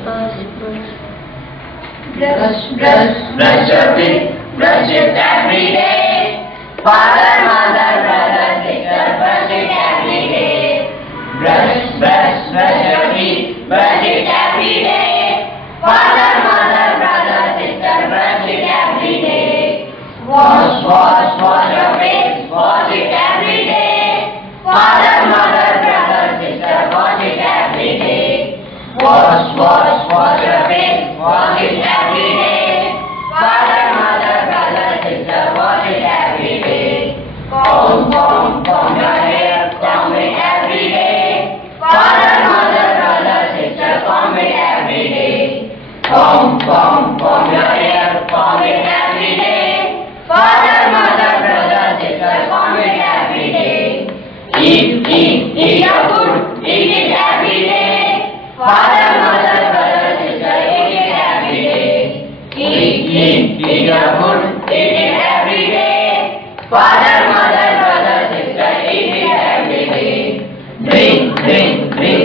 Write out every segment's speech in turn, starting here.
Brush your teeth, brush it every day. Father, mother, brother, sister, brush it every day. Brush your teeth, brush it every day. Father, mother, brother, sister, brush it every day. Wash your face, wash it every day. Father, mother, brother, sister, wash it every day. Wash your face, wash it every day. Father, mother, brother, sister, wash it every day. Comb your hair, comb it every day. Father, mother, brother, sister, comb it every day. Comb your hair, comb it every day. Father, mother, brother, sister, comb it every day. Eat your food, eat it every day. Father, mother, brother, sister, eat it every day. Eat your food, eat it every day. Father, mother, brother, sister, eat it every day. Drink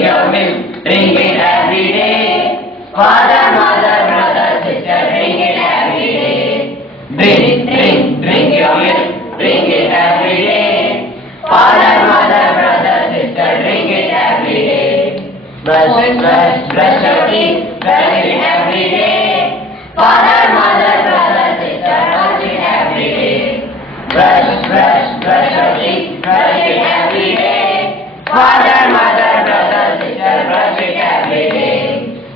your milk, drink it every day. Father, mother, brother, sister, drink it every day. Drink your milk, drink it every day. Father, mother, brother, sister, drink it every day. Brush your teeth, brush it every day. Father, mother, brother, sister, brush it every day. Brush your teeth, brush it every day. Father, mother, brother, sister, brush it every day.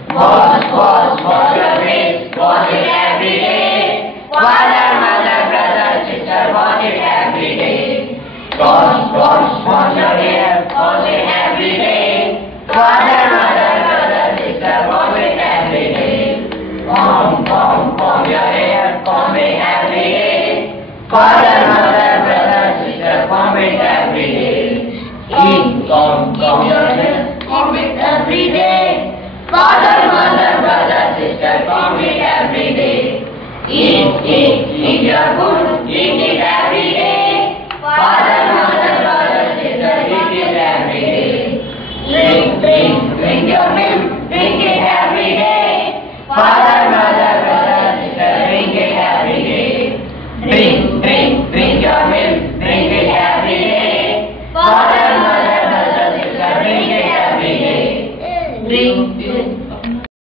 Wash your face, wash it every day. Father, mother, brother, sister, wash it every day. Wash your hair, wash it every day. Father, mother, brother, sister, wash it every day. Comb your hair, comb it every day. Father, mother,